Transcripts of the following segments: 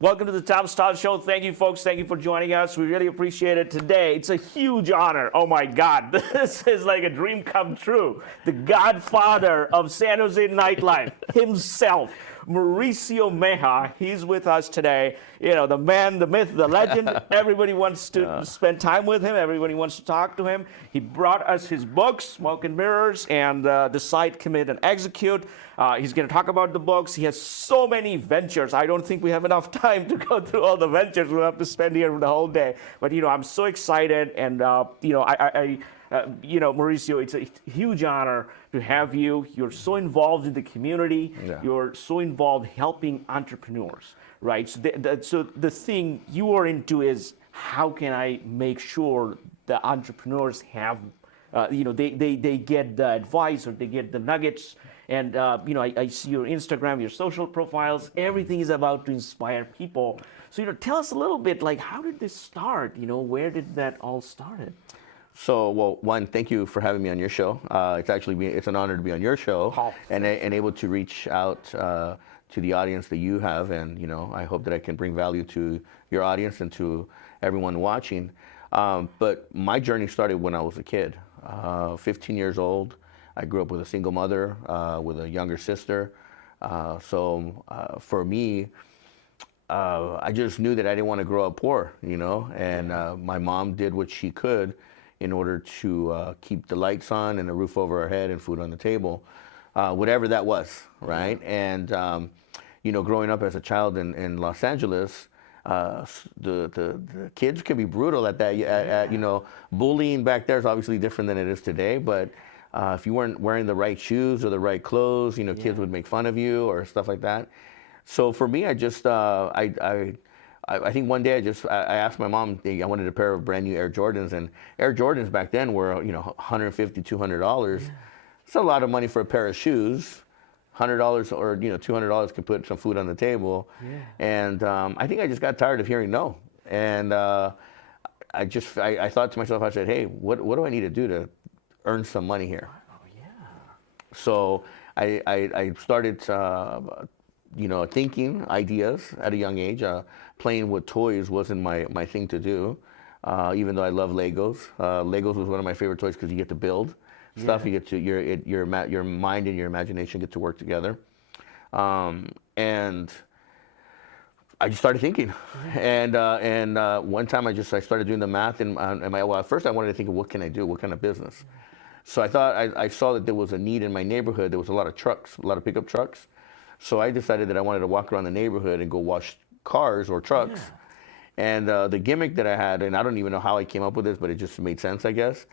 Welcome to the Top Star Show. Thank you, folks. Thank you for joining us. We really appreciate it today. It's a huge honor. Oh, my God. This is like a dream come true. The Godfather of San Jose nightlife himself, Mauricio Mejia. He's with us today. You know, the man, the myth, the legend. Everybody wants to spend time with him. Everybody wants to talk to him. He brought us his books, Smoke and Mirrors, and Decide, Commit, and Execute. He's going to talk about the books. He has so many ventures. I don't think we have enough time to go through all the ventures. We'll have to spend here the whole day. But, you know, I'm so excited. And, Mauricio, it's a huge honor to have you. You're so involved in the community. Yeah. You're so involved helping entrepreneurs, right? So the thing you are into is how can I make sure the entrepreneurs have, they get the advice or they get the nuggets. And, I see your Instagram, your social profiles, everything is about to inspire people. So, tell us a little bit, like, how did this start? Where did that all started? So, well, one, thank you for having me on your show. It's an honor to be on your show and able to reach out to the audience that you have. And, I hope that I can bring value to your audience and to everyone watching. But my journey started when I was a kid, 15 years old. I grew up with a single mother, with a younger sister. For me, I just knew that I didn't want to grow up poor, and my mom did what she could in order to keep the lights on and a roof over our head and food on the table, whatever that was, right? And, growing up as a child in Los Angeles, the kids can be brutal at that. Bullying back there is obviously different than it is today, but if you weren't wearing the right shoes or the right clothes, kids would make fun of you or stuff like that. So for me, I just, I think one day I asked my mom, I wanted a pair of brand new Air Jordans, and Air Jordans back then were, $150, $200. It's a lot of money for a pair of shoes. $100 or, $200 can put some food on the table. Yeah. And I think I just got tired of hearing no. And I thought to myself, I said, hey, what do I need to do to earn some money here? Oh, yeah. So I started, thinking ideas at a young age. Playing with toys wasn't my thing to do, even though I love Legos. Legos was one of my favorite toys because you get to build stuff. You get to your mind and your imagination get to work together. And I just started thinking, and one time I started doing the math, and at first I wanted to think of what can I do, what kind of business. So I saw that there was a need in my neighborhood. There was a lot of trucks, a lot of pickup trucks. So I decided that I wanted to walk around the neighborhood and go wash cars or trucks. Yeah. And the gimmick that I had, and I don't even know how I came up with this, but it just made sense, I guess.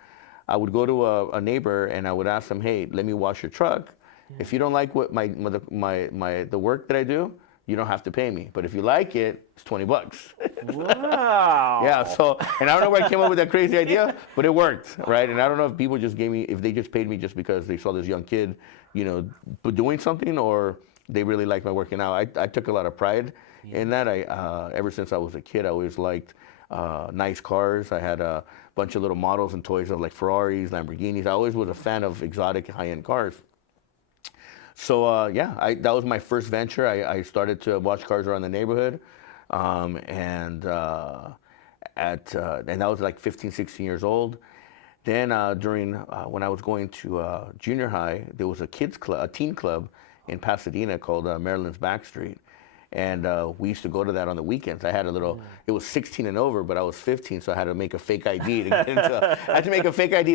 I would go to a neighbor and I would ask them, hey, let me wash your truck. Yeah. If you don't like what the work that I do, you don't have to pay me. But if you like it, it's $20. Wow. Yeah, so, and I don't know where I came up with that crazy idea, but it worked, right? And I don't know if people just if they just paid me just because they saw this young kid, doing something, or they really liked my working out. I took a lot of pride in that. Ever since I was a kid, I always liked nice cars. I had a bunch of little models and toys of like Ferraris, Lamborghinis. I always was a fan of exotic high-end cars. So that was my first venture. I started to watch cars around the neighborhood, and that was like 15, 16 years old. Then when I was going to junior high, there was a teen club in Pasadena called Maryland's Backstreet. And we used to go to that on the weekends. I had it was 16 and over, but I was 15, so I had to make a fake ID to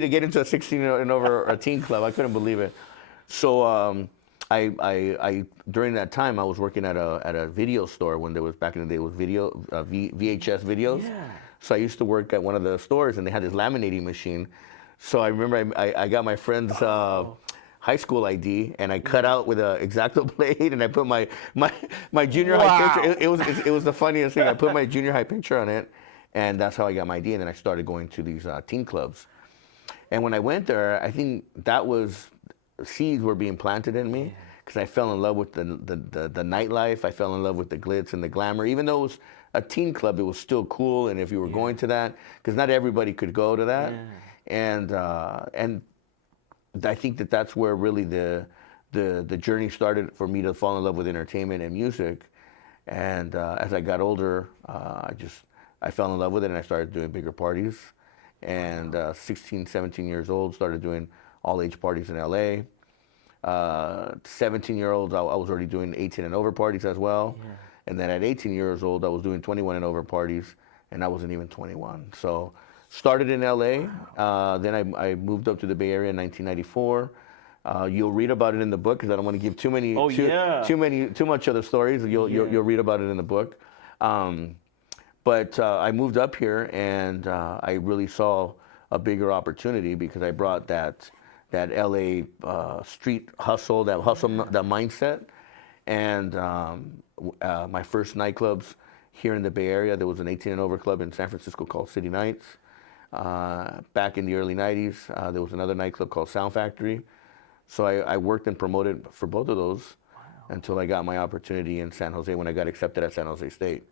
get into a 16 and over a teen club. I couldn't believe it. So I during that time I was working at a video store when there was, back in the day, was VHS videos. Yeah. So I used to work at one of the stores, and they had this laminating machine. So I remember I got my friend's high school ID, and I cut out with an X-Acto blade, and I put my junior high picture. It was the funniest thing. I put my junior high picture on it, and that's how I got my ID. And then I started going to these teen clubs. And when I went there, I think that was, seeds were being planted in me, because I fell in love with the nightlife. I fell in love with the glitz and the glamour. Even though it was a teen club, it was still cool. And if you were going to that, because not everybody could go to that, and I think that's where really the journey started for me to fall in love with entertainment and music. And as I got older, I fell in love with it, and I started doing bigger parties. And 16, 17 years old, started doing all age parties in LA. 17-year-olds, I was already doing 18 and over parties as well. Yeah. And then at 18 years old, I was doing 21 and over parties, and I wasn't even 21. So started in LA. Then I moved up to the Bay Area in 1994. You'll read about it in the book because I don't want to give too much of the stories. You'll read about it in the book. But I moved up here, and I really saw a bigger opportunity because I brought that LA street hustle, that mindset. And my first nightclubs here in the Bay Area, there was an 18 and over club in San Francisco called City Nights. Back in the early 90s, there was another nightclub called Sound Factory. So I worked and promoted for both of those until I got my opportunity in San Jose when I got accepted at San Jose State.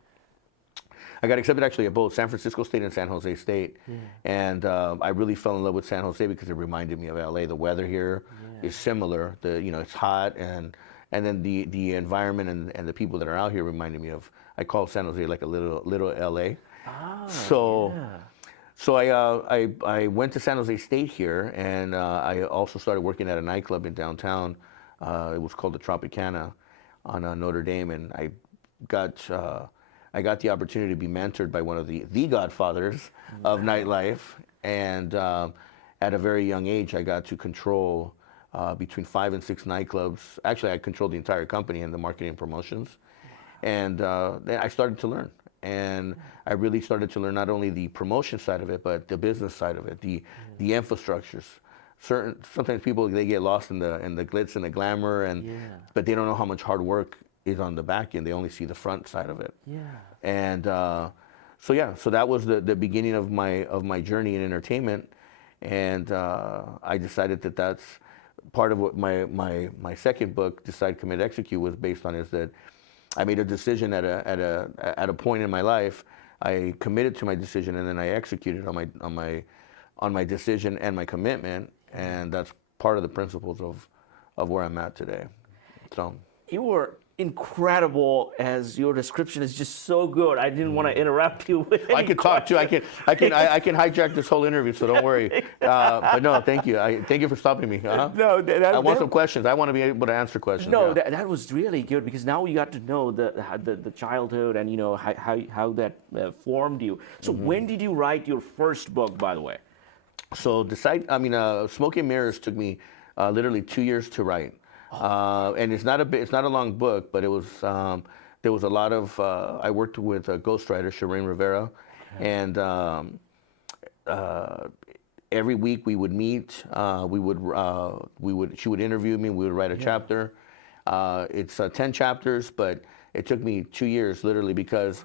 I got accepted actually at both San Francisco State and San Jose State. And I really fell in love with San Jose because it reminded me of LA. The weather here is similar. It's hot, and then the environment and the people that are out here reminded me of, I call San Jose like a little LA. So I went to San Jose State here, and I also started working at a nightclub in downtown. It was called the Tropicana on Notre Dame, and I got the opportunity to be mentored by one of the godfathers of nightlife. And at a very young age, I got to control between 5 and 6 nightclubs. Actually, I controlled the entire company and the marketing and promotions. And then I started to learn. And I really started to learn not only the promotion side of it, but the business side of it, the infrastructures. Sometimes people, they get lost in the glitz and the glamour, but they don't know how much hard work is on the back end. They only see the front side of it. And so that was the beginning of my journey in entertainment. And I decided that that's part of what my second book, Decide, Commit, Execute, was based on, is that I made a decision at a point in my life. I committed to my decision, and then I executed on my decision and my commitment, and that's part of the principles of where I'm at today. So You were incredible, as your description is just so good. I didn't want to interrupt you with any I could talk too. I can hijack this whole interview, so don't worry. But no, thank you. Thank you for stopping me. No, I want some questions. I want to be able to answer questions. No, that was really good, because now we got to know the childhood and how that formed you. So when did you write your first book, by the way? So Smoke and Mirrors took me literally 2 years to write. And it's not a long book, but it was there was a lot of I worked with a ghostwriter, Shireen Rivera, and every week we would meet. She would interview me. We would write a chapter. It's 10 chapters, but it took me 2 years literally, because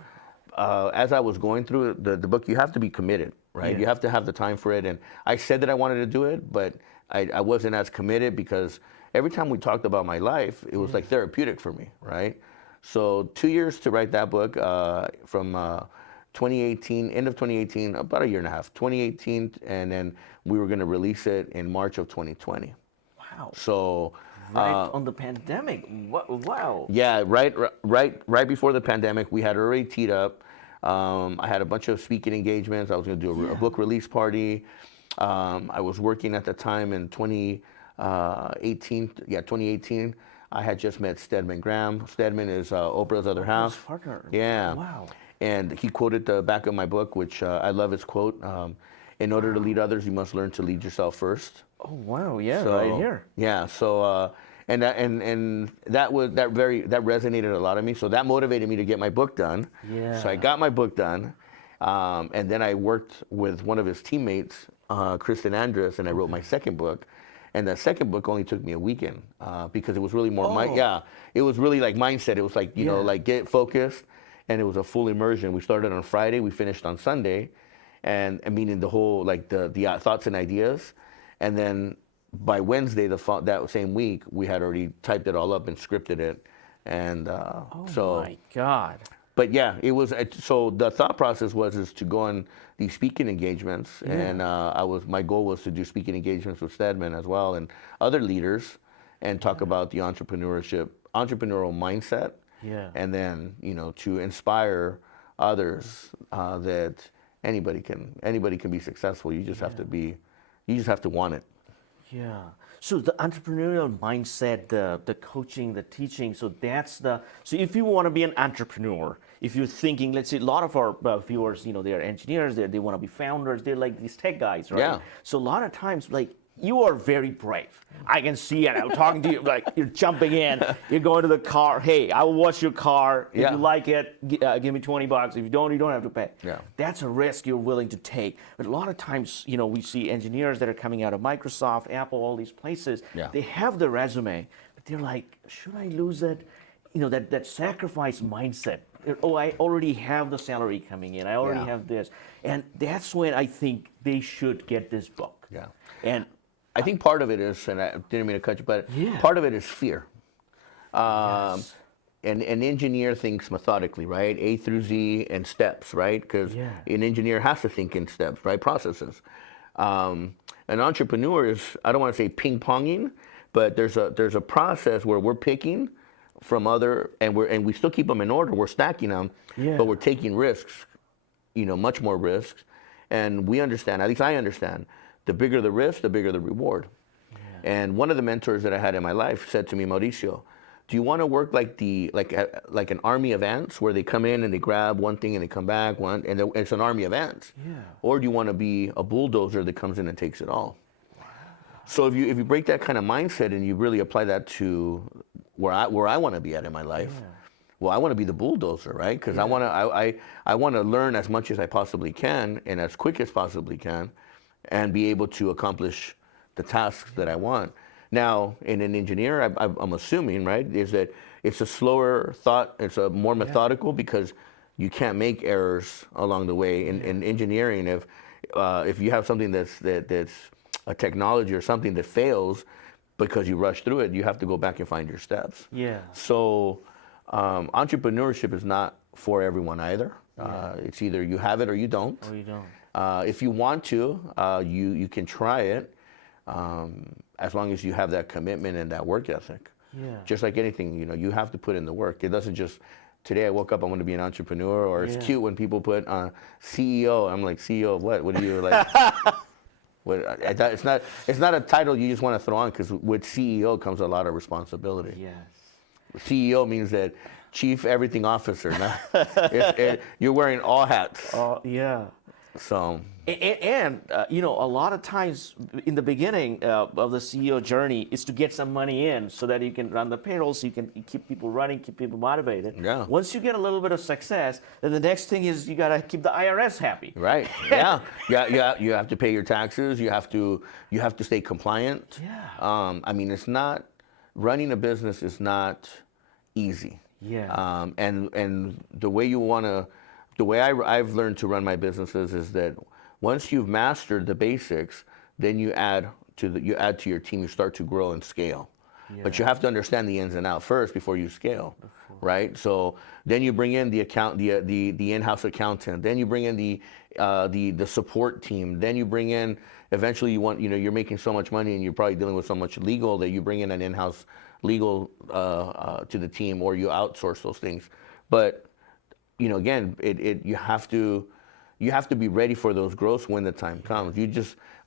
as I was going through the book, you have to be committed, right? You have to have the time for it. And I said that I wanted to do it, but I wasn't as committed, because every time we talked about my life, it was like therapeutic for me, right? So 2 years to write that book, from 2018, end of 2018, about a year and a half, 2018, and then we were going to release it in March of 2020. Wow. So right on the pandemic. Wow. Yeah, right before the pandemic, we had already teed up. I had a bunch of speaking engagements. I was going to do a book release party. I was working at the time in 2018. I had just met Stedman Graham. Stedman is Oprah's other half. Partner. Yeah. Wow. And he quoted the back of my book, which I love his quote. In order to lead others, you must learn to lead yourself first. Oh wow! Yeah, So, right here. Yeah. So and that resonated a lot of me. So that motivated me to get my book done. Yeah. So I got my book done, and then I worked with one of his teammates, Kristen Andrus, and I wrote my second book. And that second book only took me a weekend because it was really more it was really like mindset. It was like like get focused, and it was a full immersion. We started on Friday, we finished on Sunday, and meaning the whole like the thoughts and ideas, and then by Wednesday that same week we had already typed it all up and scripted it, and oh my God. But yeah, it was so the thought process was to go on these speaking engagements, and my goal was to do speaking engagements with Stedman as well and other leaders, and talk about the entrepreneurial mindset Yeah. And then, to inspire others that anybody can be successful. You just have to want it. Yeah. So the entrepreneurial mindset, the coaching, the teaching, so if you want to be an entrepreneur, if you're thinking, let's say a lot of our viewers, they're engineers, they want to be founders, they're like these tech guys, right? Yeah. So a lot of times, like, you are very brave. I can see it. I'm talking to you, like, you're jumping in, you're going to the car. Hey, I will wash your car. If you like it, give me $20. If you don't have to pay. Yeah. That's a risk you're willing to take. But a lot of times, we see engineers that are coming out of Microsoft, Apple, all these places. Yeah. They have the resume, but they're like, should I lose it? That sacrifice mindset. Oh, I already have the salary coming in. I already have this. And that's when I think they should get this book. Yeah. And I think part of it is, and I didn't mean to cut you, but Yeah. part of it is fear. Yes. And an engineer thinks methodically, right? A through Z and steps, right? Because an engineer has to think in steps, right? Processes. An entrepreneur is, I don't want to say ping-ponging, but there's a process where we're picking from and we still keep them in order. We're stacking them, but we're taking risks, much more risks. And we understand, at least I understand, the bigger the risk, the bigger the reward. Yeah. And one of the mentors that I had in my life said to me, Mauricio, do you want to work like an army of ants, where they come in and they grab one thing and they come back, and it's an army of ants? Yeah. Or do you want to be a bulldozer that comes in and takes it all? Wow. So if you break that kind of mindset and you really apply that to where I want to be at in my life, well, I want to be the bulldozer, right? Because I want to learn as much as I possibly can and as quick as possibly can, and be able to accomplish the tasks that I want. Now, in an engineer, I'm assuming, right, is that it's a slower thought, it's a more methodical, because you can't make errors along the way. In engineering, if you have something that's a technology or something that fails because you rush through it, you have to go back and find your steps. Yeah. So entrepreneurship is not for everyone either. It's either you have it or you don't. Or you don't. If you want to, you can try it, as long as you have that commitment and that work ethic. Yeah. Just like anything, you have to put in the work. It doesn't just, today I woke up, I want to be an entrepreneur, or it's cute when people put CEO. I'm like, CEO of what? What do you like? It's not a title you just want to throw on, because with CEO comes a lot of responsibility. Yes. CEO means that Chief Everything Officer. You're wearing all hats. Yeah. So. And a lot of times in the beginning of the CEO journey is to get some money in so that you can run the payroll, so you can keep people running, keep people motivated. Yeah. Once you get a little bit of success, then the next thing is you got to keep the IRS happy. Right. Yeah. You have to pay your taxes. You have to stay compliant. Yeah. I mean, running a business is not easy. Yeah. And the way I've learned to run my businesses is that once you've mastered the basics, then you add to your team. You start to grow and scale. Yeah. But you have to understand the ins and outs first before you scale, right? So then you bring in the in-house accountant. Then you bring in the support team. Then you bring in, eventually you're making so much money and you're probably dealing with so much legal that you bring in an in-house legal to the team, or you outsource those things. But again, you have to be ready for those growths when the time comes.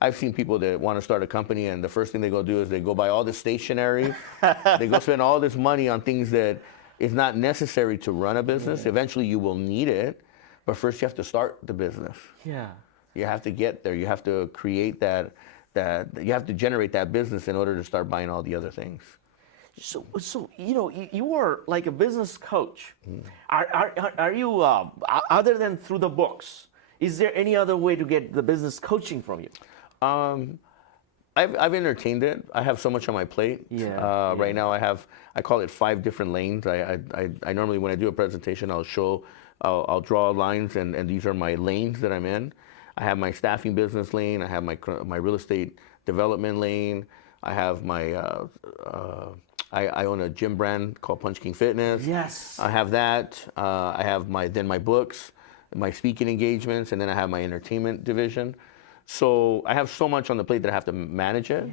I've seen people that want to start a company, and the first thing they go do is they go buy all this stationery. They go spend all this money on things that is not necessary to run a business. Yeah. Eventually you will need it, but first you have to start the business. Yeah. You have to get there. You have to create that you have to generate that business in order to start buying all the other things. So you are like a business coach. Are you other than through the books? Is there any other way to get the business coaching from you? I've entertained it. I have so much on my plate. Yeah. Right now I call it 5 different lanes. I normally, when I do a presentation, I'll draw lines, and these are my lanes that I'm in. I have my staffing business lane. I have my real estate development lane. I have my I own a gym brand called Punch King Fitness. Yes. I have that. I have my books, my speaking engagements, and then I have my entertainment division. So I have so much on the plate that I have to manage it.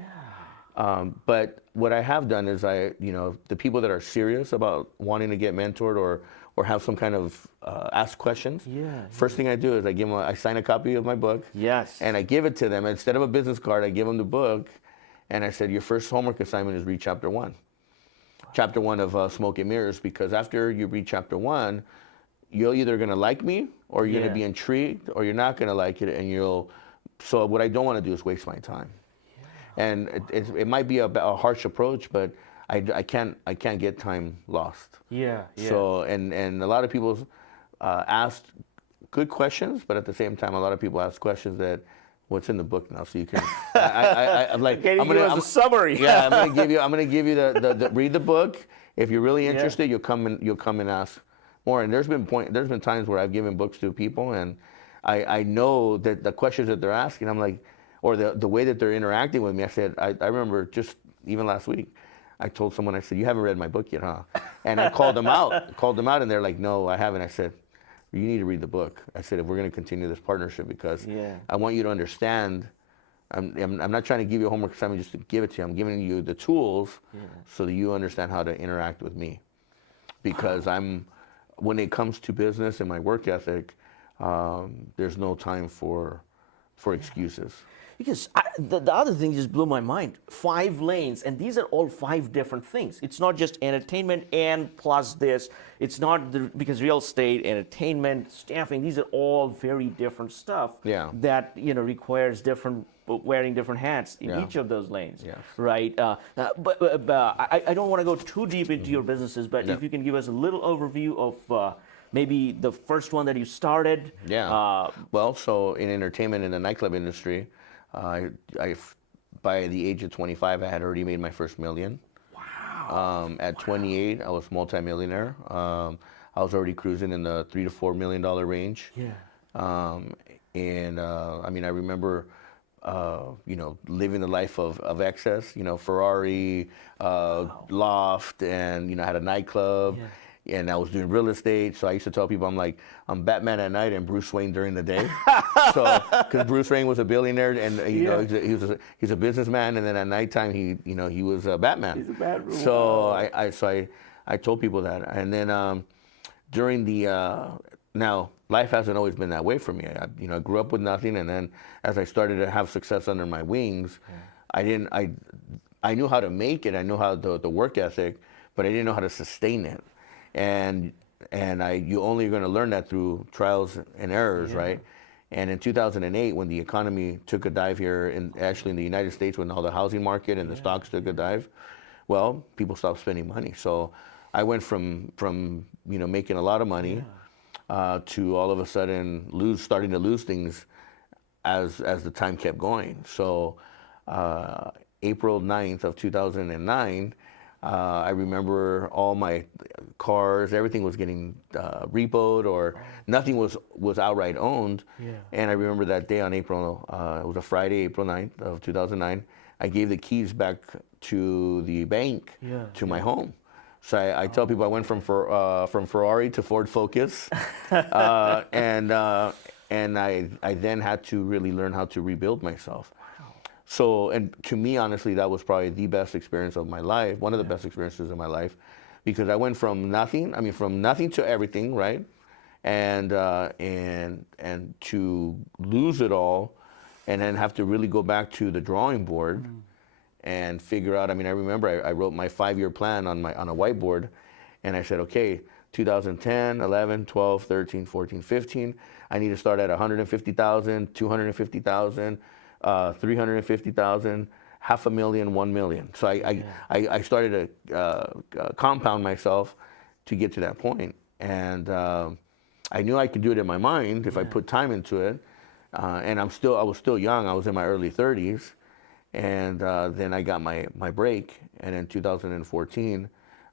Yeah. But what I have done is the people that are serious about wanting to get mentored or have some kind of ask questions. Yeah. First thing I do is I sign a copy of my book. Yes. And I give it to them. Instead of a business card, I give them the book, and I said, your first homework assignment is read chapter 1. Chapter 1 of Smoke and Mirrors, because after you read chapter 1, you're either going to like me, or you're going to be intrigued, or you're not going to like it, and so what I don't want to do is waste my time. And it might be a harsh approach, but I can't get time lost. Yeah. So and a lot of people asked good questions, but at the same time, a lot of people ask questions that what's in the book now, so you can. I'm like, I'm gonna give us a summary. Yeah, I'm gonna give you the read the book. If you're really interested, you'll come and ask more. And there's been times where I've given books to people, and I know that the questions that they're asking, I'm like, or the way that they're interacting with me. I said, I remember just even last week, I told someone, I said, you haven't read my book yet, huh? And I called them out, and they're like, no, I haven't. I said, you need to read the book. I said, if we're going to continue this partnership, because I want you to understand, I'm not trying to give you a homework assignment just to give it to you. I'm giving you the tools so that you understand how to interact with me. Because when it comes to business and my work ethic, there's no time for excuses. Because the other thing just blew my mind. 5 lanes, and these are all 5 different things. It's not just entertainment and plus this. It's not because real estate, entertainment, staffing, these are all very different stuff that requires wearing different hats in each of those lanes, right? But I don't want to go too deep into your businesses, but if you can give us a little overview of maybe the first one that you started. Well, so in entertainment, in the nightclub industry, by the age of 25, I had already made my first $1 million. At 28, I was multimillionaire. I was already cruising in the $3 to $4 million range. I remember, living the life of excess. Ferrari, loft, and I had a nightclub. And I was doing real estate, so I used to tell people I'm Batman at night and Bruce Wayne during the day. So, because Bruce Wayne was a billionaire and he's a businessman, and then at nighttime he was Batman. He's a Batman. So I told people that, and then during now life hasn't always been that way for me. I grew up with nothing, and then as I started to have success under my wings, I knew how to make it. I knew how the work ethic, but I didn't know how to sustain it. And you only are going to learn that through trials and errors, right? And in 2008, when the economy took a dive here, actually in the United States, when all the housing market and the stocks took a dive, well, people stopped spending money. So I went from making a lot of money to all of a sudden starting to lose things as the time kept going. So April 9th of 2009. I remember all my cars, everything was getting repoed, or nothing was outright owned. And I remember that day on it was a Friday, April 9th of 2009, I gave the keys back to the bank to my home. So I tell people I went from Ferrari to Ford Focus, and I then had to really learn how to rebuild myself. So, and to me, honestly, that was probably the best experience of my life, one of the best experiences of my life, because I went from nothing to everything, right? And to lose it all, and then have to really go back to the drawing board and figure out. I remember I wrote my 5-year plan on a whiteboard, and I said, okay, 2010, 11, 12, 13, 14, 15, I need to start at 150,000, 250,000. 350,000, $500,000, $1 million. So I started to compound myself to get to that point, and I knew I could do it in my mind if I put time into it. And I was still young. I was in my early 30s, and then I got my break. And in 2014,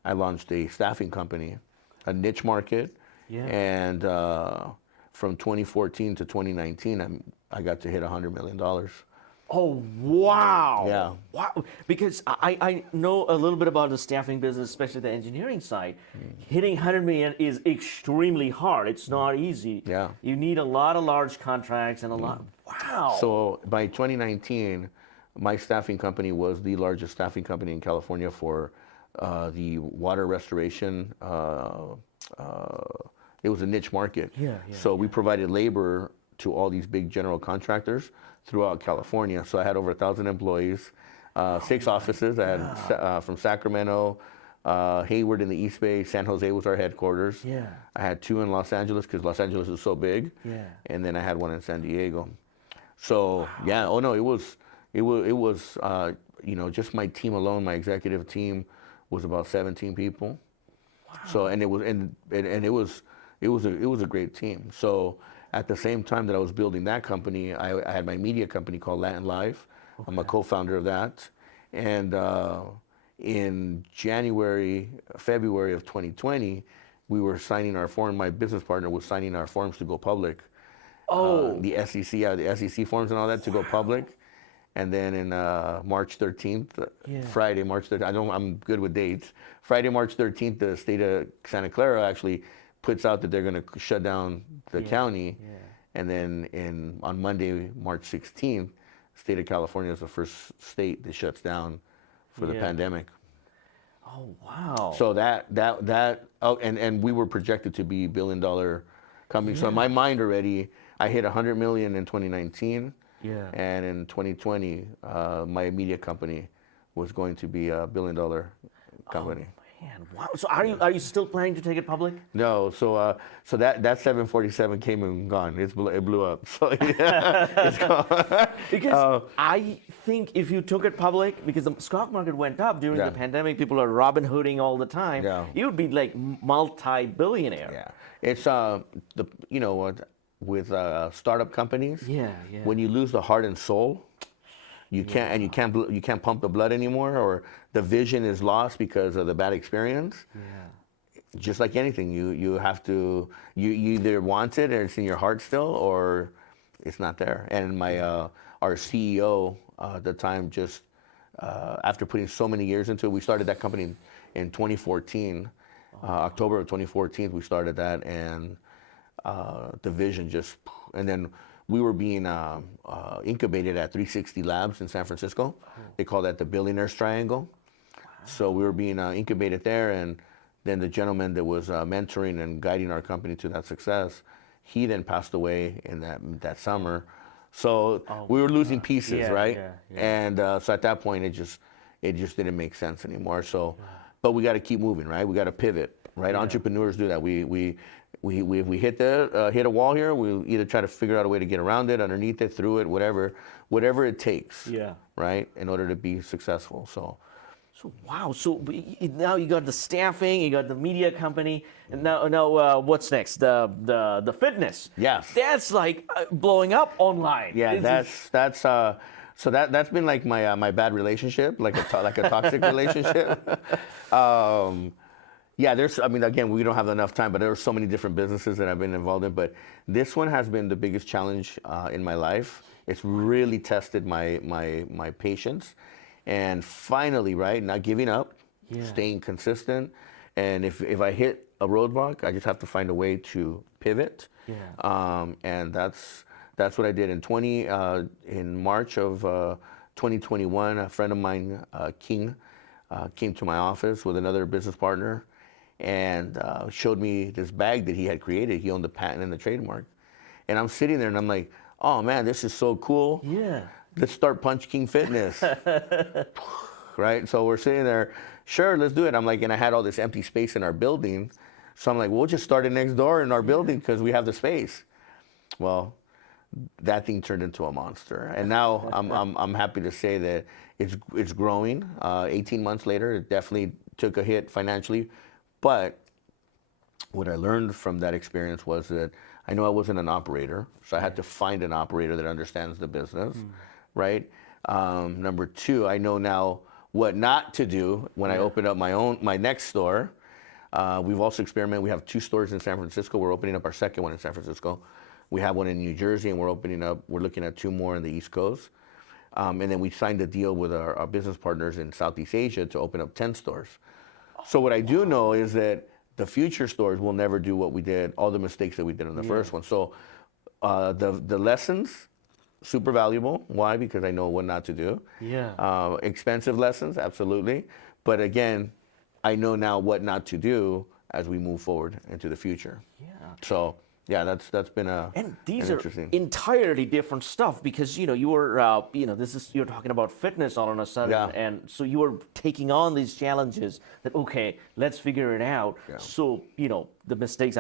I launched a staffing company, a niche market, and from 2014 to 2019, I got to hit $100 million. Oh, wow. Yeah. Wow. Because I know a little bit about the staffing business, especially the engineering side. Hitting 100 million is extremely hard. It's not easy. Yeah. You need a lot of large contracts and a lot. Wow. So by 2019, my staffing company was the largest staffing company in California for the water restoration. It was a niche market. So we provided labor to all these big general contractors throughout California. So I had over 1,000 employees, 6 offices. I had from Sacramento, Hayward in the East Bay, San Jose was our headquarters. I had 2 in Los Angeles because Los Angeles is so big. And then I had 1 in San Diego. So it was just my team alone, my executive team was about 17 people. So it was a great team. So at the same time that I was building that company, I had my media company called Nightlife. I'm a co-founder of that. And in February of 2020, we were signing our form. My business partner was signing our forms to go public. The SEC, the SEC forms and all that to go public. And then in March 13th, Friday, March 13th, I'm good with dates. Friday, March 13th, the state of Santa Clara actually puts out that they're going to shut down the county. And then on Monday, March 16th, the state of California is the first state that shuts down for the pandemic. Oh, wow. So and we were projected to be $1 billion company. So in my mind already, I hit 100 million in 2019. And in 2020, my media company was going to be $1 billion company. Oh, man, wow. So are you still planning to take it public? No, so that 747 came and gone. It blew up. So yeah, it's gone. Because I think if you took it public, because the stock market went up during the pandemic, people are Robin Hooding all the time. You would be like multi-billionaire. Yeah, it's with startup companies. When you lose the heart and soul, you can't pump the blood anymore, or the vision is lost because of the bad experience. Just like anything, you have to you either want it and it's in your heart still, or it's not there. And our CEO at the time, just after putting so many years into it, we started that company in 2014. October of 2014, we started that, and the vision just, and then we were being incubated at 360 Labs in San Francisco. They call that the Billionaire's Triangle. So we were being incubated there, and then the gentleman that was mentoring and guiding our company to that success, he then passed away in that summer. So we were losing pieces, right? And so at that point, it just didn't make sense anymore. So, but we got to keep moving, right? We got to pivot, right? Entrepreneurs do that. We hit a wall here. We either try to figure out a way to get around it, underneath it, through it, whatever it takes, right, in order to be successful. So wow. So now you got the staffing, you got the media company, and now what's next? The fitness. Yes. That's like blowing up online. Yeah, that's been like my bad relationship, like a toxic relationship. Yeah, again, we don't have enough time, but there are so many different businesses that I've been involved in. But this one has been the biggest challenge in my life. It's really tested my patience. And finally, right, not giving up, staying consistent. And if I hit a roadblock, I just have to find a way to pivot. And that's what I did in March of 2021. A friend of mine, King, came to my office with another business partner and showed me this bag that he had created. He owned the patent and the trademark. And I'm sitting there and I'm like, oh man, this is so cool. Let's start Punch King Fitness. Right? So we're sitting there, sure, let's do it. I'm like, and I had all this empty space in our building. So I'm like, we'll just start it next door in our building because we have the space. Well, that thing turned into a monster. And now I'm happy to say that it's growing. 18 months later, it definitely took a hit financially. But what I learned from that experience was that I know I wasn't an operator, so I had to find an operator that understands the business, right? Number 2, I know now what not to do when I open up my next store. We've also experimented. We have 2 stores in San Francisco. We're opening up our second one in San Francisco. We have one in New Jersey, and we're looking at 2 more in the East Coast. And then we signed a deal with our business partners in Southeast Asia to open up 10 stores. So what I do know is that the future stores will never do what we did, all the mistakes that we did in the first one. So the lessons super valuable. Why? Because I know what not to do. Yeah. Expensive lessons, absolutely. But again, I know now what not to do as we move forward into the future. Yeah. So yeah, that's been And these an are interesting. entirely different stuff because you were you're talking about fitness all of a sudden, Yeah. and so you were taking on these challenges that okay, let's figure it out. Yeah. So the mistakes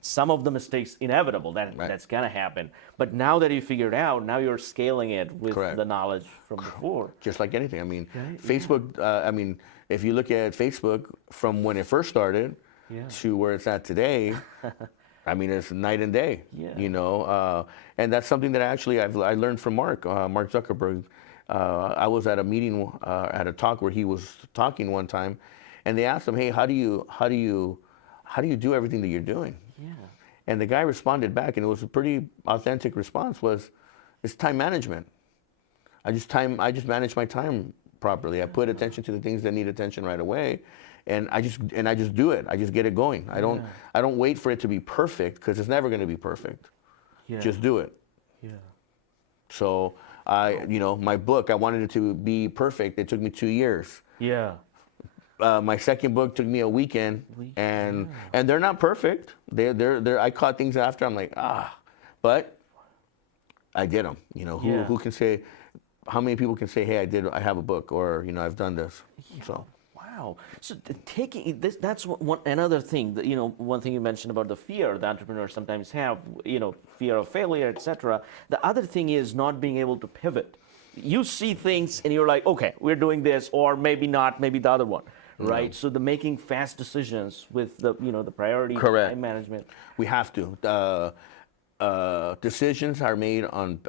some of the mistakes inevitable that's gonna happen. But now that you figured out, now you're scaling it with Correct. the knowledge from before. Just like anything. I mean, Right, Facebook. I mean, if you look at Facebook from when it first started Yeah. to where it's at today, I mean, it's night and day. Yeah. And that's something that I learned from Mark Zuckerberg. I was at a meeting, at a talk where he was talking one time, and they asked him, "Hey, how do you do everything that you're doing?" Yeah. And the guy responded back, and it was a pretty authentic response. It's time management. I just manage my time properly. I put attention to the things that need attention right away, and I just do it. I just get it going. I don't wait for it to be perfect because it's never going to be perfect. Yeah. Just do it. Yeah. So my book, I wanted it to be perfect. It took me 2 years. Yeah. My second book took me a weekend, and they're not perfect. I caught things after. I'm like, but I did them. Who can say? How many people can say, "Hey, I have a book," or I've done this. Yeah. So. Wow. So taking this, that's another thing. That, one thing you mentioned about the fear that entrepreneurs sometimes have. Fear of failure, etc. The other thing is not being able to pivot. You see things and you're like, okay, we're doing this, or maybe not, maybe the other one, right? So the making fast decisions with the the priority, Correct. time management. We have to. Decisions are made on.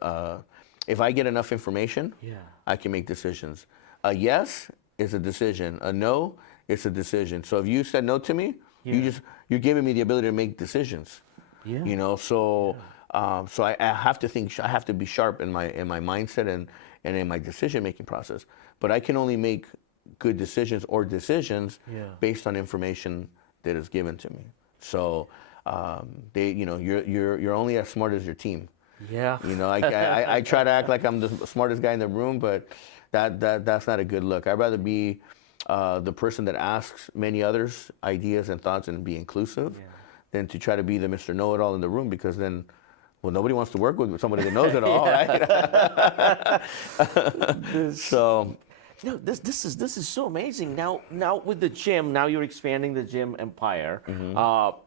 If I get enough information, Yeah. I can make decisions. A yes is a decision. A no is a decision. So if you said no to me, you're giving me the ability to make decisions. Yeah. So I have to think. I have to be sharp in my mindset and in my decision making process. But I can only make good decisions based on information that is given to me. So you're only as smart as your team. Yeah. I try to act like I'm the smartest guy in the room, but that's not a good look. I'd rather be the person that asks many others ideas and thoughts and be inclusive than to try to be the Mr. Know-it-all in the room, because then, well, nobody wants to work with somebody that knows it all, right? So. This is so amazing. Now with the gym, now you're expanding the gym empire,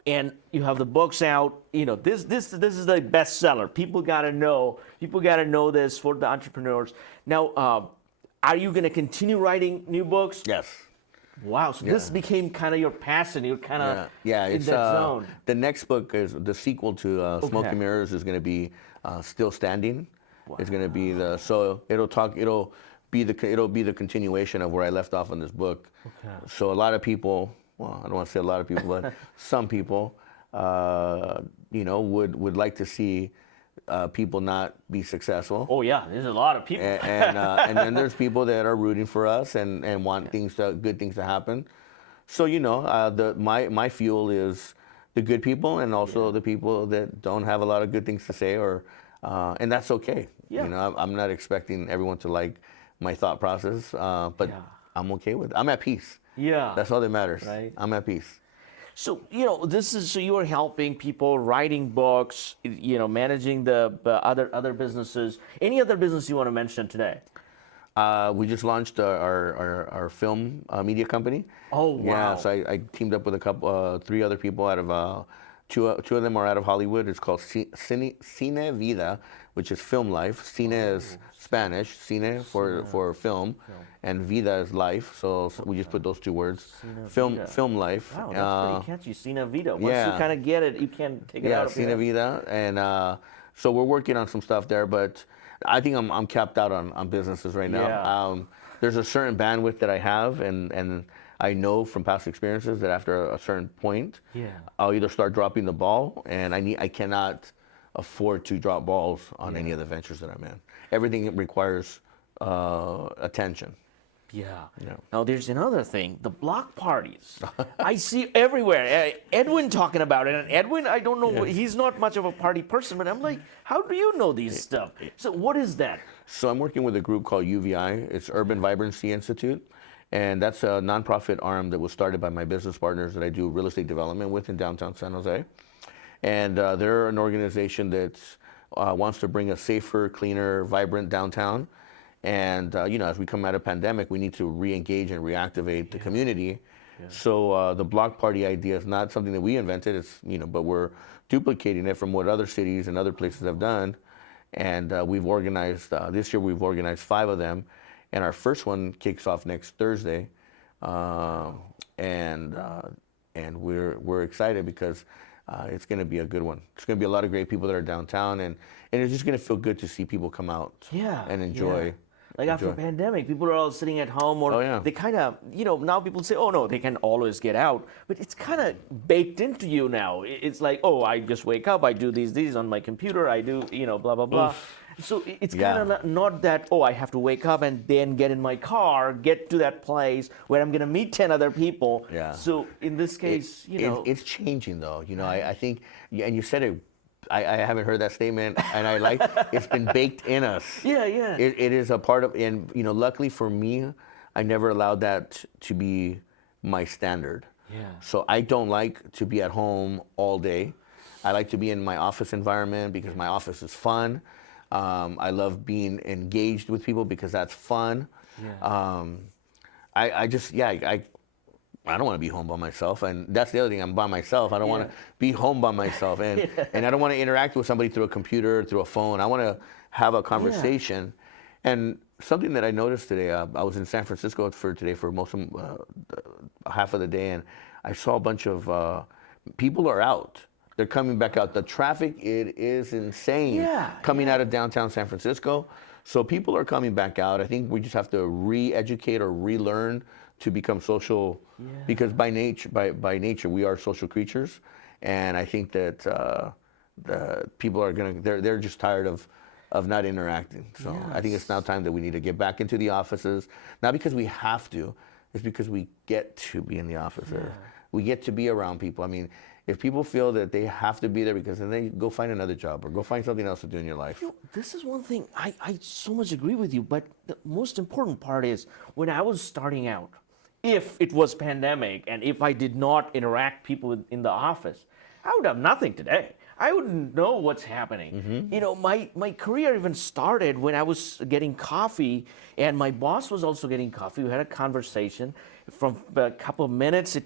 and you have the books out. This is the bestseller. People gotta know this for the entrepreneurs. Now, are you gonna continue writing new books? Yes. Wow. So this became kind of your passion. You're kind of it's in that zone. The next book is the sequel to Smoke and Mirrors is going to be Still Standing. Wow. It's going to be it'll be the continuation of where I left off in this book. Okay. So a lot of people, well, I don't want to say a lot of people, but some people, would like to see people not be successive. Oh yeah, there's a lot of people. And then there's people that are rooting for us and want good things to happen. So my fuel is the good people and also the people that don't have a lot of good things to say, and that's okay. Yeah. I'm not expecting everyone to like my thought process, but I'm okay with it. I'm at peace. Yeah. That's all that matters. Right. I'm at peace. So so you are helping people writing books, managing the other businesses. Any other business you want to mention today? We just launched our film media company. Oh wow! Yeah, so I teamed up with three other people out of two of them are out of Hollywood. It's called Cine Vida, which is film life. Cine is Spanish, cine for film, and vida is life. So we just put those two words. Film life. Wow, that's pretty catchy. Cine Vida. Once you kind of get it, you can't take it out of Cine Vida, and so we're working on some stuff there, but I think I'm capped out on businesses right now. Yeah. There's a certain bandwidth that I have, and I know from past experiences that after a certain point, I'll either start dropping the ball, and I cannot afford to drop balls on any of the ventures that I'm in. Everything requires attention. Yeah. Yeah. Now there's another thing, the block parties. I see everywhere. Edwin talking about it, and Edwin, I don't know, he's not much of a party person, but I'm like, how do you know these stuff? So what is that? So I'm working with a group called UVI. It's Urban Vibrancy Institute. And that's a nonprofit arm that was started by my business partners that I do real estate development with in downtown San Jose. And they're an organization that wants to bring a safer, cleaner, vibrant downtown. And as we come out of pandemic, we need to re-engage and reactivate the community. So the block party idea is not something that we invented. It's but we're duplicating it from what other cities and other places have done. And we've organized this year. We've organized 5 of them, and our first one kicks off next Thursday. And we're excited because it's going to be a good one. It's going to be a lot of great people that are downtown, and it's just going to feel good to see people come out and enjoy. Yeah. Like after pandemic, people are all sitting at home, or they kind of, now people say, oh no, they can always get out, but it's kind of baked into you now. It's like, oh, I just wake up, I do these on my computer, I do, blah, blah, blah. So it's kind of not that, oh, I have to wake up and then get in my car, get to that place where I'm going to meet 10 other people. Yeah. So in this case, it's changing though. I think, and you said it, I haven't heard that statement, and I like it's been baked in us. Yeah. It is a part of, and luckily for me, I never allowed that to be my standard. Yeah. So I don't like to be at home all day. I like to be in my office environment because my office is fun. I love being engaged with people because that's fun. Yeah. I don't want to be home by myself, and that's the other thing. I'm by myself. I don't want to be home by myself, and I don't want to interact with somebody through a computer, through a phone. I want to have a conversation. And something that I noticed today, I was in San Francisco for most of half of the day, and I saw a bunch of people are out. They're coming back out. The traffic, it is insane coming out of downtown San Francisco. So people are coming back out. I think we just have to re-educate or relearn to become social, because by nature we are social creatures, and I think that the people are they're just tired of not interacting. So I think it's now time that we need to get back into the offices, not because we have to, it's because we get to be in the office. We get to be around people. I mean, if people feel that they have to be there, because then they go find another job or go find something else to do in your life. This is one thing I so much agree with you, but the most important part is when I was starting out, if it was pandemic and if I did not interact people in the office, I would have nothing today. I wouldn't know what's happening. My career even started when I was getting coffee, and my boss was also getting coffee. We had a conversation. From a couple of minutes,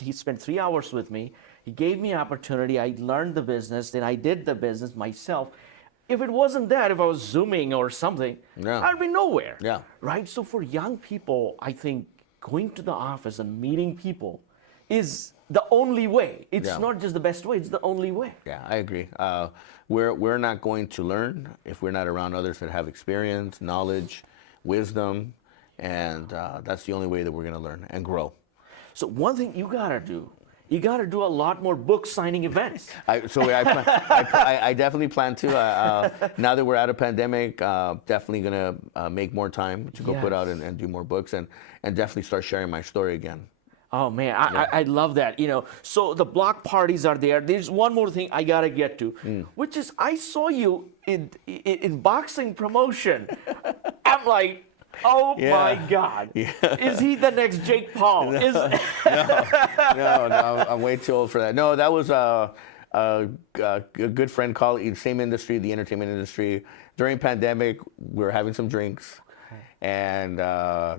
he spent 3 hours with me. He gave me opportunity. I learned the business, then I did the business myself. If it wasn't that, if I was Zooming or something, I'd be nowhere. Yeah. Right? So for young people, I think going to the office and meeting people is the only way. It's not just the best way, it's the only way. Yeah, I agree. We're not going to learn if we're not around others that have experience, knowledge, wisdom, and that's the only way that we're going to learn and grow. So one thing you got to do a lot more book signing events. I definitely plan to. Now that we're out of pandemic, definitely going to make more time to go put out and do more books, and definitely start sharing my story again. Oh man, I love that. So the block parties are there. There's one more thing I gotta get to, which is I saw you in boxing promotion. I'm like, oh my God, is he the next Jake Paul? No, I'm way too old for that. No, that was a good friend, colleague, same industry, the entertainment industry. During pandemic, we were having some drinks, and I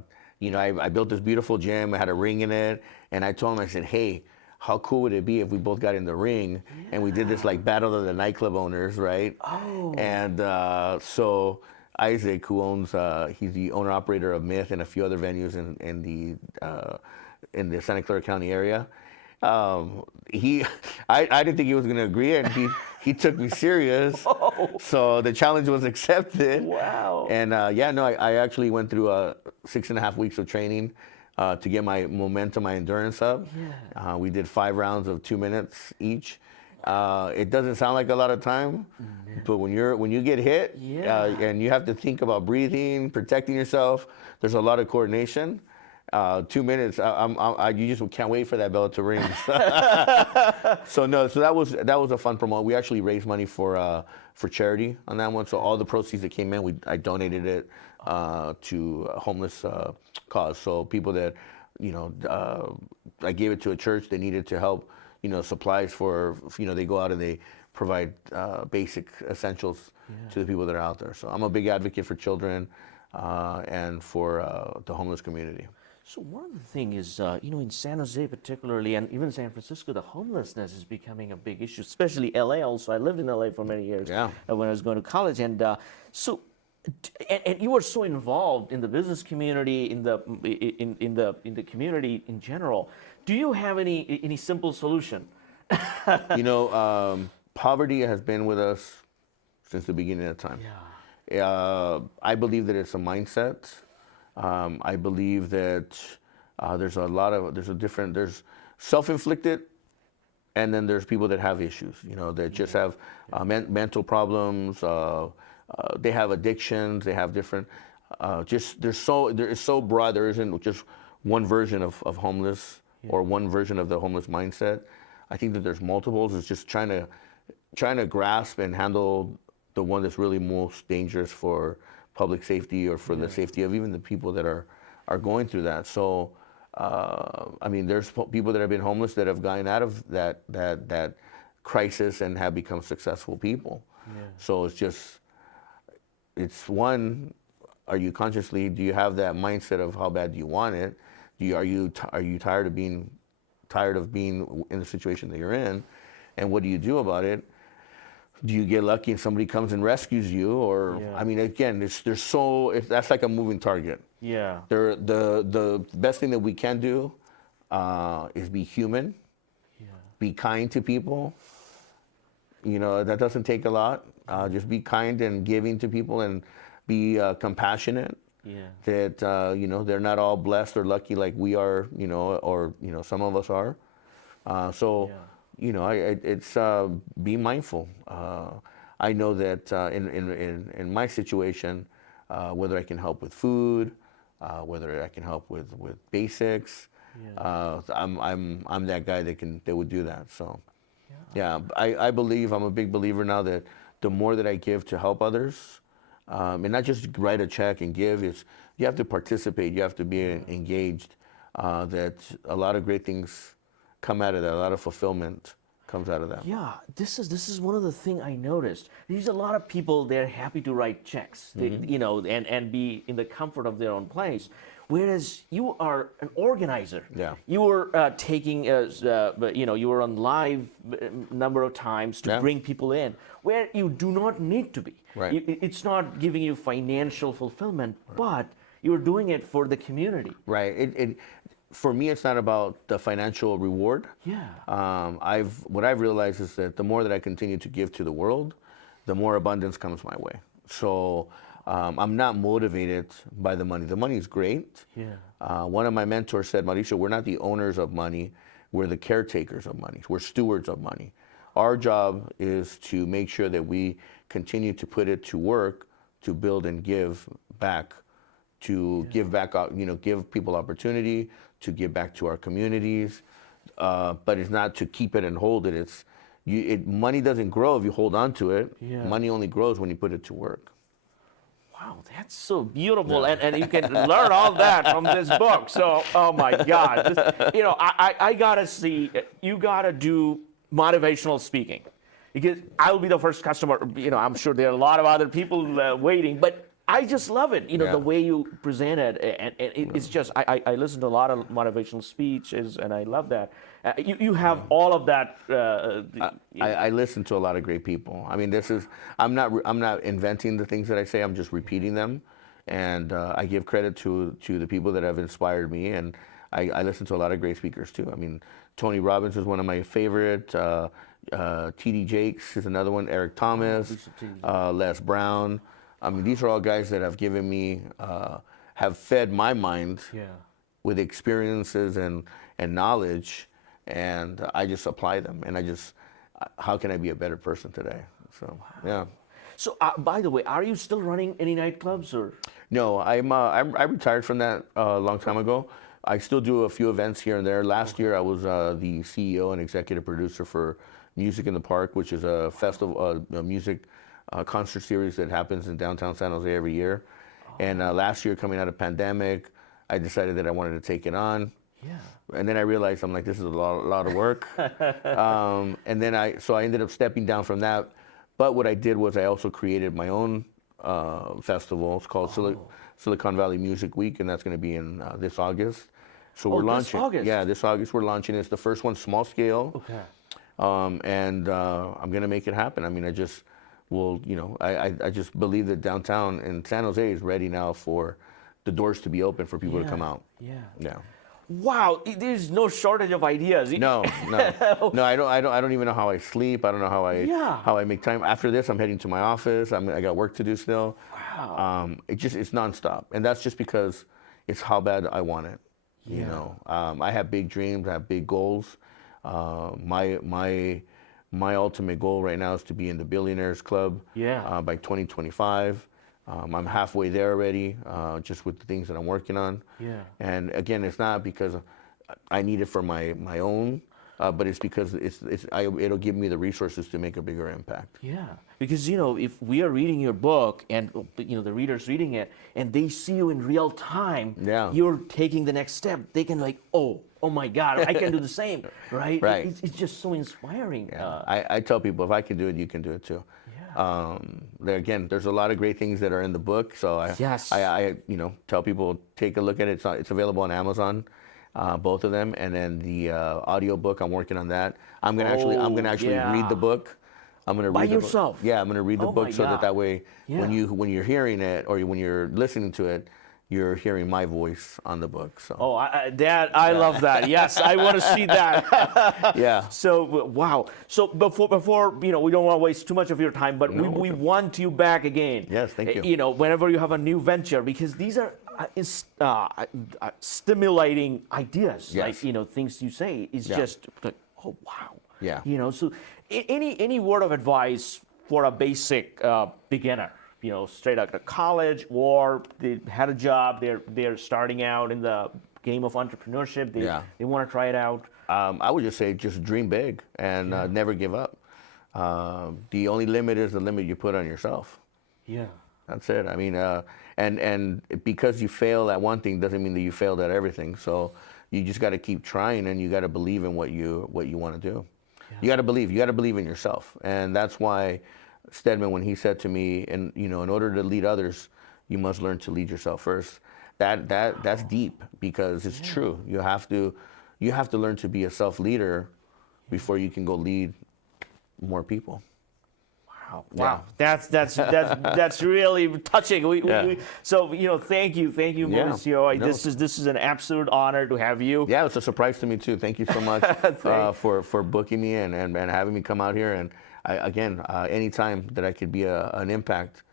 built this beautiful gym. I had a ring in it, and I told him, I said, hey, how cool would it be if we both got in the ring and we did this like battle of the nightclub owners, right? Oh. And so Isaac, who owns, he's the owner operator of Myth and a few other venues in the Santa Clara County area. I didn't think he was going to agree, and he took me serious. Whoa. So the challenge was accepted. Wow. And I actually went through 6.5 weeks of training to get my momentum, my endurance up. Yeah. We did 5 rounds of 2 minutes each. It doesn't sound like a lot of time, but when you get hit, Yeah. and you have to think about breathing, protecting yourself, there's a lot of coordination. 2 minutes, you just can't wait for that bell to ring. So that was a fun promo. We actually raised money for charity on that one. So all the proceeds that came in, I donated it to a homeless cause. So people that, I gave it to a church that needed to help, supplies for, they go out and they provide basic essentials to the people that are out there. So I'm a big advocate for children and for the homeless community. So one of the things is, in San Jose particularly, and even San Francisco, the homelessness is becoming a big issue, especially LA also. I lived in LA for many years when I was going to college. And and you were so involved in the business community, in the community in general. Do you have any simple solution? Poverty has been with us since the beginning of time. I believe that it's a mindset. I believe that there's self-inflicted, and then there's people that have issues, that just have mental problems. They have addictions. They have different. It's so broad. There isn't just one version of homeless or one version of the homeless mindset. I think that there's multiples. It's just trying to grasp and handle the one that's really most dangerous for public safety or for the safety of even the people that are going through that. So, there's people that have been homeless that have gotten out of that crisis and have become successful people. So it's one, do you have that mindset of how bad do you want it? Are you tired of being in the situation that you're in, and what do you do about it? Do you get lucky and somebody comes and rescues you, or again, that's like a moving target. The best thing that we can do is be human, be kind to people. That doesn't take a lot. Just be kind and giving to people, and be compassionate. That they're not all blessed or lucky like we are, or some of us are. It's be mindful. I know that in my situation, whether I can help with food, whether I can help with basics, I'm that guy that would do that. So, I believe, I'm a big believer now that the more that I give to help others, and not just write a check and give, you have to participate, you have to be engaged. That a lot of great things come out of that. A lot of fulfillment comes out of that. This is one of the things I noticed. There's a lot of people, they're happy to write checks, and be in the comfort of their own place. Whereas you are an organizer. You were taking, you were on live number of times to bring people in, where you do not need to be. It's not giving you financial fulfillment, but you're doing it for the community. For me, it's not about the financial reward. What I've realized is that the more that I continue to give to the world, the more abundance comes my way. So I'm not motivated by the money. The money is great. One of my mentors said, Mauricio, we're not the owners of money. We're the caretakers of money. We're stewards of money. Our job is to make sure that we continue to put it to work to build and give back, give back out, give people opportunity, to give back to our communities. But it's not to keep it and hold it. Money doesn't grow if you hold on to it. Money only grows when you put it to work. Wow, that's so beautiful, and you can learn all that from this book. So, oh my God, I gotta see. You gotta do motivational speaking, because I will be the first customer. I'm sure there are a lot of other people waiting, but I just love it. The way you present it, and it's just I listen to a lot of motivational speeches, and I love that. You have all of that. I listen to a lot of great people. I'm not inventing the things that I say. I'm just repeating them, and I give credit to the people that have inspired me. And I listen to a lot of great speakers too. Tony Robbins is one of my favorite. T.D. Jakes is another one. Eric Thomas, Les Brown. These are all guys that have given me, have fed my mind with experiences and knowledge, and I just apply them, and how can I be a better person today? So yeah. So, by the way, are you still running any nightclubs or? No, I retired from that a long time ago. I still do a few events here and there. Last year, I was the CEO and executive producer for Music in the Park, which is a festival, a music concert series that happens in downtown San Jose every year. And last year, coming out of pandemic, I decided that I wanted to take it on. Yeah. And then I realized, I'm like, this is a lot of work. And then I ended up stepping down from that. But what I did was I also created my own festival. It's called Silicon Valley Music Week, and that's going to be in this August. So we're launching. This August? Yeah, this August we're launching. It's the first one, small scale. Okay. And I'm going to make it happen. I mean, I just believe that downtown in San Jose is ready now for the doors to be open for people to come out. Yeah. Yeah. Wow, there's no shortage of ideas. No. I don't even know how I sleep. I don't know how I make time. After this, I'm heading to my office. I got work to do still. Wow. It's nonstop, and that's just because it's how bad I want it. Yeah. You know, I have big dreams. I have big goals. My ultimate goal right now is to be in the Billionaires Club. Yeah. By 2025. I'm halfway there already, just with the things that I'm working on. Yeah. And again, it's not because I need it for my own, but it's because it'll give me the resources to make a bigger impact. Yeah, because if we are reading your book and the readers reading it and they see you in real time, you're taking the next step. They can oh my God, I can do the same, right? Right. It's just so inspiring. Yeah. I tell people, if I can do it, you can do it too. Again, there's a lot of great things that are in the book, so I tell people, take a look at it. It's available on Amazon, both of them, and then the audio book. I'm working on that. I'm gonna actually read the book. I'm gonna read by the yourself. Book. Yeah, I'm gonna read the book so that way, when you're hearing it or when you're listening to it, you're hearing my voice on the book. So. Oh, I love that. Yes, I want to see that. Yeah. So wow. So before we don't want to waste too much of your time, but we want you back again. Yes, thank you. Whenever you have a new venture, because these are stimulating ideas. Yes. Like things you say is just like, oh wow. Yeah. So any word of advice for a basic beginner? Straight out of college, or they had a job, they're starting out in the game of entrepreneurship, they want to try it out. I would just say, just dream big and never give up. The only limit is the limit you put on yourself. Yeah. That's it. I mean, and because you fail at one thing doesn't mean that you failed at everything. So you just got to keep trying, and you got to believe in what you want to do. Yeah. You got to believe in yourself, and that's why Stedman, when he said to me, in order to lead others, you must learn to lead yourself first. That's deep, because it's true. You have to learn to be a self-leader before you can go lead more people. Wow. That's really touching. So thank you, Mauricio. This is an absolute honor to have you. Yeah, it's a surprise to me too. Thank you so much for booking me and having me come out here. And anytime that I could be an impact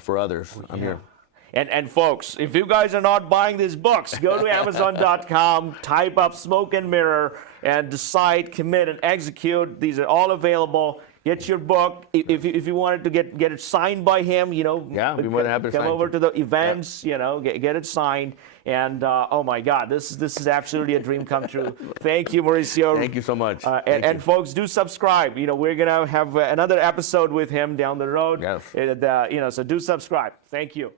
for others, I'm here. And folks, if you guys are not buying these books, go to Amazon.com, type up Smoke and Mirror, and decide, commit, and execute. These are all available. Get your book. If you wanted to get it signed by him, be more than happy to come sign over to the events, get it signed. And oh my God, this is absolutely a dream come true. Thank you, Mauricio. Thank you so much. And folks, do subscribe. We're gonna have another episode with him down the road. Yes. So do subscribe. Thank you.